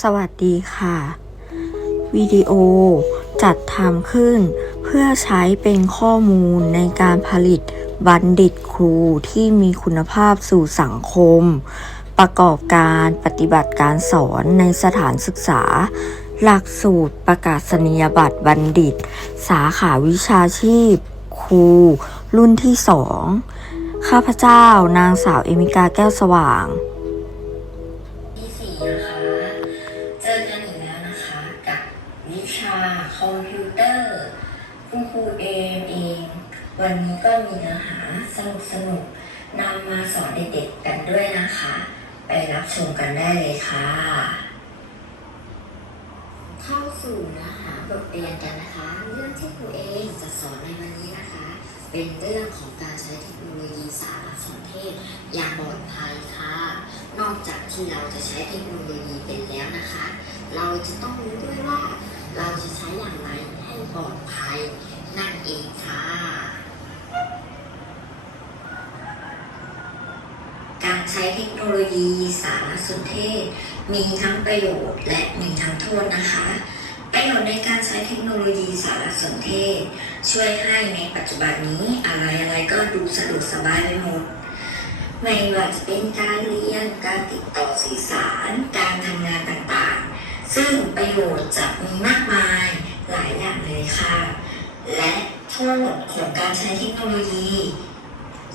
สวัสดีค่ะ วิดีโอจัดทำขึ้น เพื่อใช้เป็นข้อมูลในการผลิตบัณฑิตครูที่มีคุณภาพสู่สังคม ประกอบการปฏิบัติการสอนในสถานศึกษา หลักสูตรประกาศนียบัตรบัณฑิต สาขาวิชาชีพ ครู รุ่นที่สองข้าพเจ้านางสาวเอมิกาแก้วสว่าง คอมพิวเตอร์ คุณครูเอมเอง วันนี้ก็มีเนื้อหาสนุกสนุกๆนำมาสอนเด็กๆกันด้วยนะคะ ไปรับชมกันได้เลยค่ะ เข้าสู่เนื้อหาบทเรียนกันนะคะ เรื่องที่ครูเองจะสอนในวันนี้นะคะ เป็นเรื่องของการใช้เทคโนโลยีสารสนเทศอย่างปลอดภัยค่ะ นอกจากที่เราจะใช้เทคโนโลยีเป็นแล้วนะคะ เราจะต้องรู้ด้วย จะใช้อย่างไรให้ปลอดภัยนั่นเองค่ะ การใช้เทคโนโลยีสารสนเทศ มีทั้งประโยชน์และมีทั้งโทษนะคะ ประโยชน์ในการใช้เทคโนโลยีสารสนเทศ ช่วยให้ในปัจจุบันนี้อะไรอะไรก็ดูสะดวกสบายไปหมดไม่ว่าจะเป็นการเรียน การติดต่อสื่อสาร การทำงานต่างๆ ซึ่งประโยชน์จะมีมากมาย หลายอย่างเลยค่ะ และโทษของการใช้เทคโนโลยี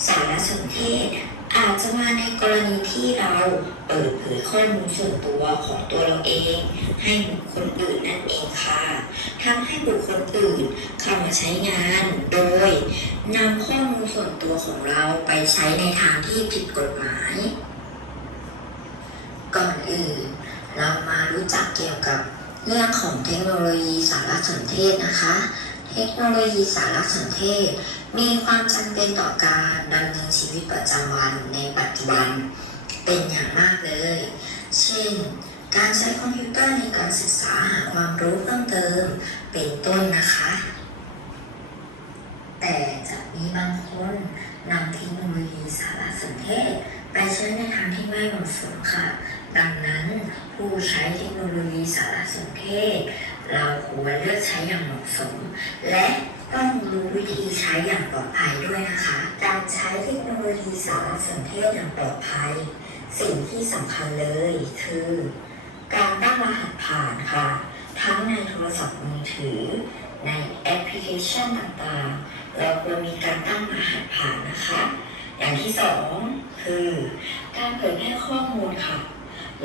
สารสนเทศอาจจะมาในกรณีที่เราเปิดเผยข้อมูลส่วนตัวของตัวเราเอง ให้บุคคลอื่นนั่นเองค่ะทำให้บุคคลอื่นเข้ามาใช้งาน โดยนำข้อมูลส่วนตัวของเราไปใช้ในทางที่ผิดกฎหมาย ก่อนอื่น เรามารู้จักเกี่ยวกับ เรื่องของเทคโนโลยีสารสนเทศนะคะ เทคโนโลยีสารสนเทศ มีความจำเป็นต่อการดำเนินชีวิตประจำวันในปัจจุบันเป็นอย่างมากเลย เช่น การใช้คอมพิวเตอร์ในการศึกษาหาความรู้เพิ่มเติมเป็นต้นนะคะ แต่จะมีบางคนนำเทคโนโลยีสารสนเทศ ไปใช้ในทางที่ไม่เหมาะสมค่ะ ดังนั้นผู้ใช้เทคโนโลยีสารสนเทศ เราควรเลือกใช้อย่างเหมาะสม และต้องรู้วิธีใช้อย่างปลอดภัยด้วยนะคะ การใช้เทคโนโลยีสารสนเทศอย่างปลอดภัย สิ่งที่สำคัญเลยคือ การตั้งรหัสผ่านค่ะ ทั้งในโทรศัพท์มือถือ ในแอปพลิเคชันต่างๆ เราควรมีการตั้งรหัสผ่านนะคะ อย่างที่สองคือ การเผยแพร่ข้อมูลค่ะ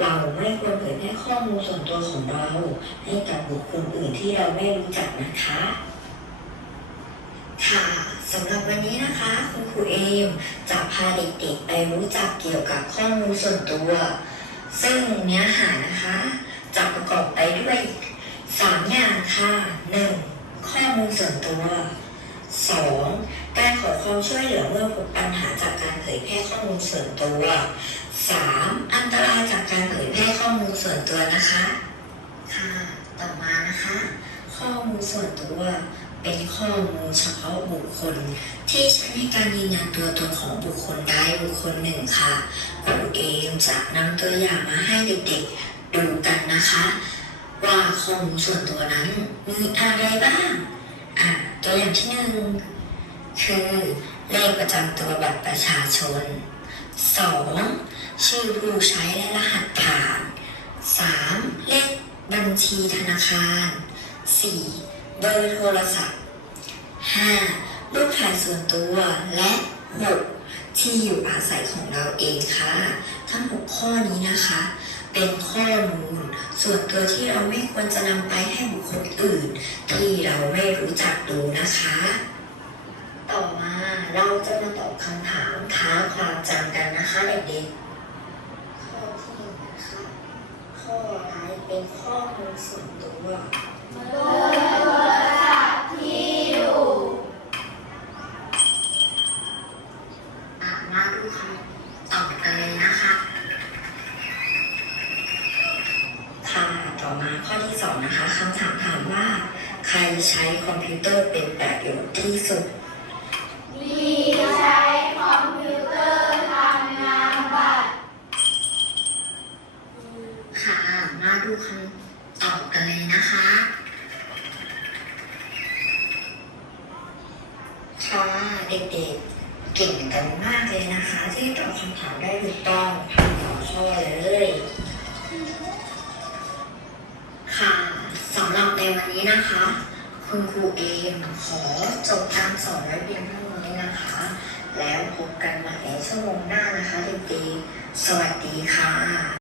เราไม่ควรเผยแพร่ข้อมูลส่วนตัวของเรา ให้กับบุคคลอื่นที่เราไม่รู้จักนะคะ ค่ะสำหรับวันนี้นะคะ คุณครูเอมจะพาเด็กๆไปรู้จักเกี่ยวกับข้อมูลส่วนตัว ซึ่งเนื้อหานะคะจะประกอบไปด้วยสามอย่างค่ะหนึ่งข้อมูลส่วนตัวสองการขอความช่วยเหลือเมื่อพบปัญหาจากการเผยแพร่ข้อมูลส่วนตัว สามอันตรายจากการเผยแพร่ข้อมูลส่วนตัวนะคะ ค่ะ ต่อมานะคะ ข้อมูลส่วนตัวเป็นข้อมูลเฉพาะบุคคล ที่ใช้ในการยืนยันตัวตนของบุคคลใดบุคคลหนึ่งค่ะครูเองจะนำตัวอย่างมาให้เด็กๆดูกันนะคะ ว่าข้อมูลส่วนตัวนั้นมีอะไรบ้างอะตัวอย่างที่หนึ่งคือเลขประจำตัวบัตรประชาชนสอง ชื่อผู้ใช้และรหัสผ่านสามเลขบัญชีธนาคารสี่เบอร์โทรศัพท์ 5. รูปถ่ายส่วนตัวและ 6. ที่อยู่อาศัยของเราเองค่ะ ทั้ง 6 ข้อนี้นะคะ เป็นข้อมูลส่วนตัวที่เราไม่ควรจะนำไปให้บุคคลอื่น ที่เราไม่รู้จักดูนะคะ ต่อมาเราจะมาตอบคำถามท้าความจำกันนะคะเด็กๆ ข้อที่หนึ่งนะคะ ข้ออะไร เป็นข้อมูลส่วนตัวอะมาดูคำตอบกันเลยนะคะค่ะต่อมาข้อที่สองนะคะคำถามถามว่า ใครใช้คอมพิวเตอร์เป็นประโยชน์ที่สุดมี มาดูคำตอบกันเลยนะคะค่ะเด็กๆเก่งกันมากเลยนะคะ ที่ตอบคำถามได้ถูกต้องทั้งสองข้อเลยค่ะสำหรับในวันนี้นะคะ คุณครูเอมขอจบการสอนไว้เพียงเท่านี้นะคะ แล้วพบกันใหม่ในชั่วโมงหน้านะคะเด็กๆสวัสดีค่ะ